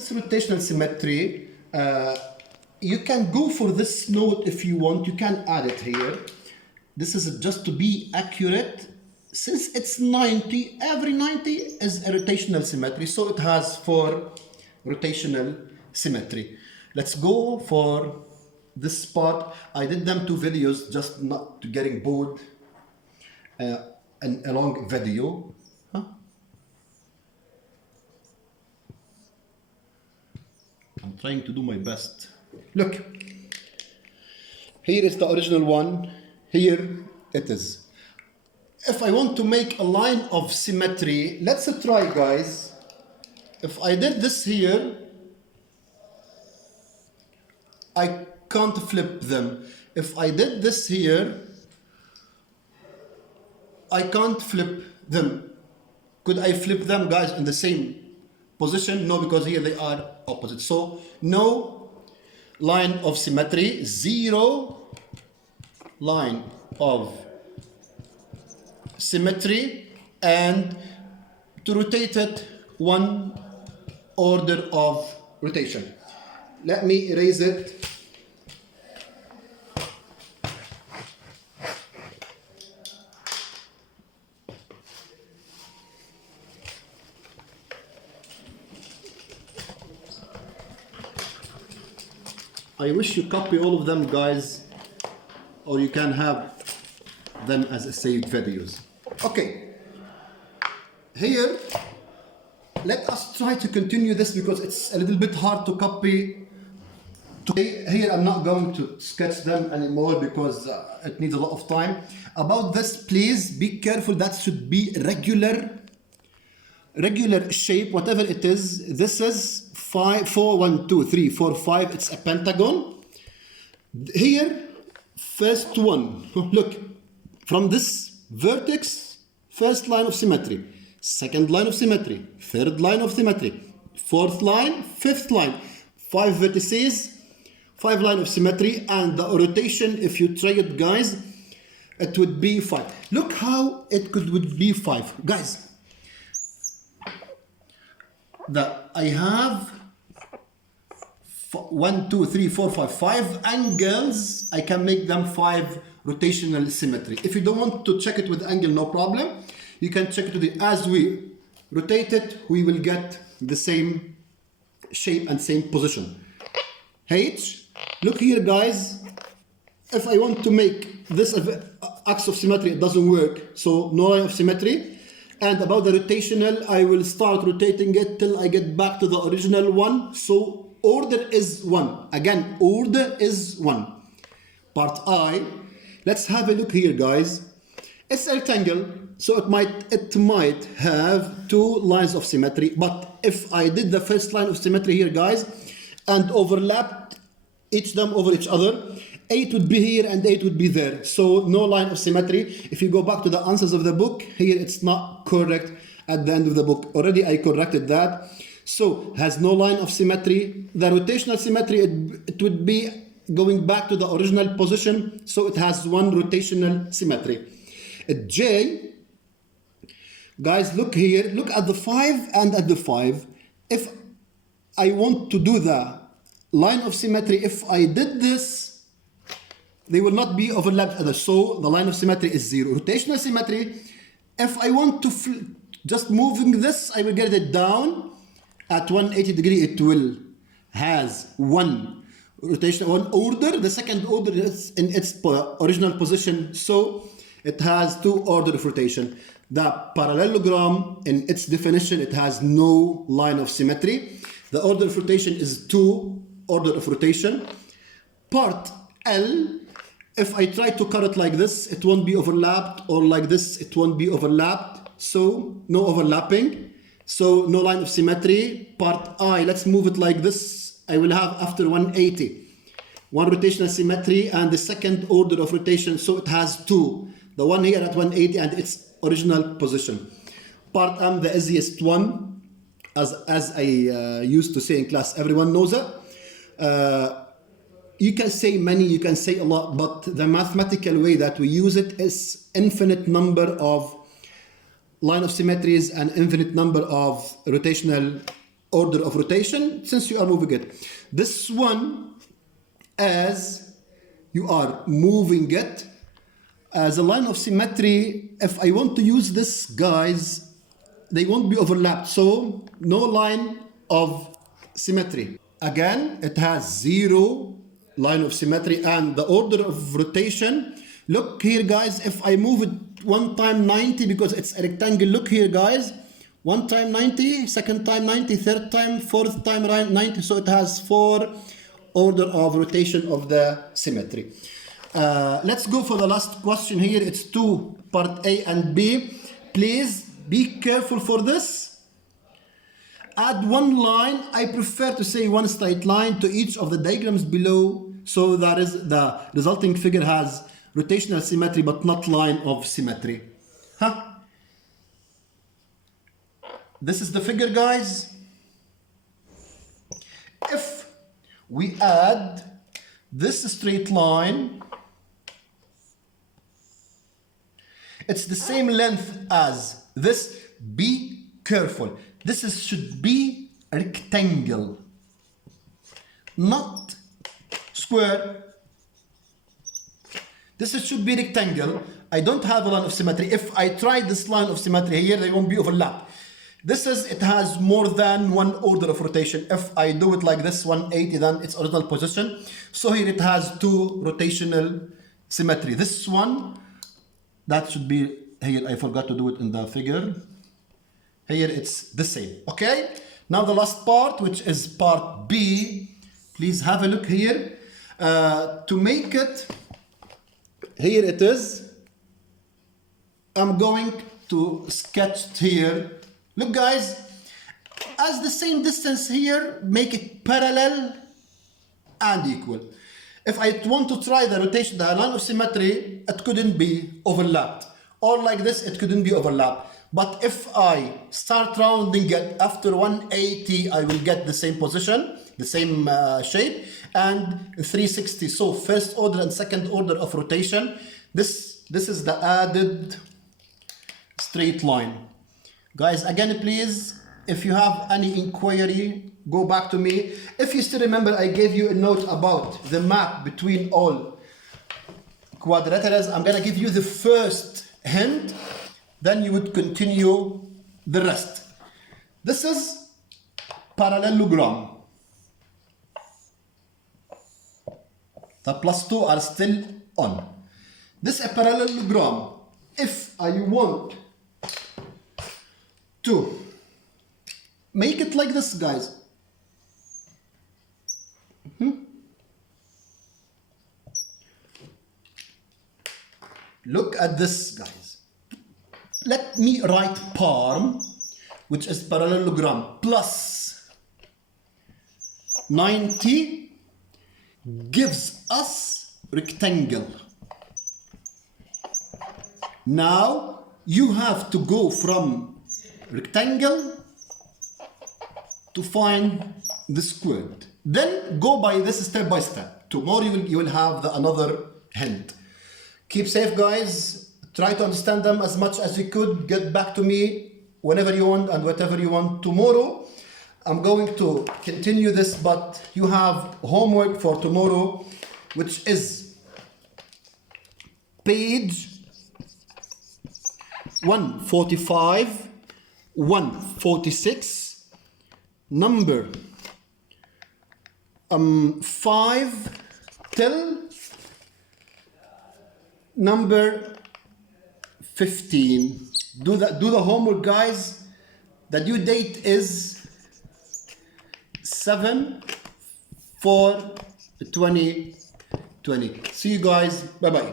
this rotational symmetry, you can go for this node if you want. You can add it here. This is just to be accurate. Since it's 90, every 90 is a rotational symmetry, so it has 4 rotational symmetry. Let's go for this part. I did them 2 videos just not to getting bored and a long video. I'm trying to do my best. Look, here is the original one. Here it is. If I want to make a line of symmetry, let's try, guys. If I did this here, I can't flip them. If I did this here, I can't flip them. Could I flip them, guys, in the same position? No, because here they are opposite. So no line of symmetry, 0 line of symmetry, and to rotate it 1 order of rotation. Let me erase it. I wish you copy all of them, guys, or you can have them as a saved videos. Okay, here let us try to continue this because it's a little bit hard to copy. Here I'm not going to sketch them anymore because it needs a lot of time. About this, please be careful. That should be regular shape, whatever it is. This is 5, 4, 1, 2, 3, 4, 5. It's a pentagon. Here, first one. Look, from this vertex, first line of symmetry, second line of symmetry, third line of symmetry, fourth line, fifth line, 5 vertices, 5 line of symmetry, and the rotation, if you try it, guys, it would be 5. Look how it would be 5, guys. I have 1, 2, 3, 4, 5, 5 angles. I can make them 5 rotational symmetry. If you don't want to check it with angle, no problem. You can check it as we rotate it, we will get the same shape and same position. H, look here, guys. If I want to make this axis of symmetry, it doesn't work. So no line of symmetry. And about the rotational, I will start rotating it till I get back to the original one. So order is 1. Again, order is 1. Part I. Let's have a look here, guys. It's a rectangle, so it might have 2 lines of symmetry. But if I did the first line of symmetry here, guys, and overlapped them over each other, 8 would be here and 8 would be there. So no line of symmetry. If you go back to the answers of the book, here it's not correct at the end of the book. Already I corrected that. So has no line of symmetry. The rotational symmetry, it would be going back to the original position. So it has 1 rotational symmetry. J, guys, look here. Look at the 5 and at the 5. If I want to do the line of symmetry, if I did this, they will not be overlapped other. So the line of symmetry is 0. Rotational symmetry, if I want to just moving this, I will get it down at 180 degree. It will has 1 rotation, 1 order. The second order is in its original position. So it has 2 order of rotation. The parallelogram, in its definition, it has no line of symmetry. The order of rotation is 2 order of rotation. Part L, if I try to cut it like this, it won't be overlapped, or like this, it won't be overlapped. So no overlapping. So no line of symmetry. Part I, let's move it like this. I will have after 180. 1 rotational symmetry and the second order of rotation. So it has 2. The one here at 180 and its original position. Part M, the easiest one, as I used to say in class, everyone knows it. You can say many, you can say a lot, but the mathematical way that we use it is infinite number of line of symmetries and infinite number of rotational order of rotation since you are moving it. This one, as you are moving it as a line of symmetry, if I want to use this, guys, they won't be overlapped, so no line of symmetry. Again, it has 0 line of symmetry, and the order of rotation, look here guys, if I move it one time 90 because it's a rectangle, look here guys, one time 90, second time 90, third time, fourth time 90, so it has 4 order of rotation of the symmetry. Let's go for the last question here. It's 2 part A and B. Please be careful for this. Add one line. I prefer to say one straight line to each of the diagrams below, so that is the resulting figure has rotational symmetry but not line of symmetry. This is the figure, guys. If we add this straight line, it's the same length as this. Be careful. This should be a rectangle, not square. This should be rectangle. I don't have a line of symmetry. If I try this line of symmetry here, they won't be overlapped. It has more than one order of rotation. If I do it like this, 180, then its original position. So here it has 2 rotational symmetry. This one, that should be here. I forgot to do it in the figure. Here it's the same. Okay. Now the last part, which is part B. Please have a look here. To make it, here it is. I'm going to sketch here. Look guys, as the same distance here, make it parallel and equal. If I want to try the rotation, the line of symmetry, it couldn't be overlapped. Or like this, it couldn't be overlapped. But if I start rounding it after 180, I will get the same position, the same shape, and 360. So first order and second order of rotation. This is the added straight line. Guys, again, please, if you have any inquiry, go back to me. If you still remember, I gave you a note about the map between all quadrilaterals. I'm gonna give you the first hint, then you would continue the rest. This is parallelogram. The +2 are still on. This is a parallelogram. If I want to make it like this, guys. Look at this, guys. Let me write parm, which is parallelogram, plus 90 gives us rectangle. Now you have to go from rectangle to find the squared. Then go by this step by step. Tomorrow you will have another hint. Keep safe, guys. Try to understand them as much as you could. Get back to me whenever you want and whatever you want. Tomorrow I'm going to continue this, but you have homework for tomorrow, which is page 145, 146, number 5 till number 15. Do the homework, guys. The due date is 7/4/2020. See you guys. Bye bye.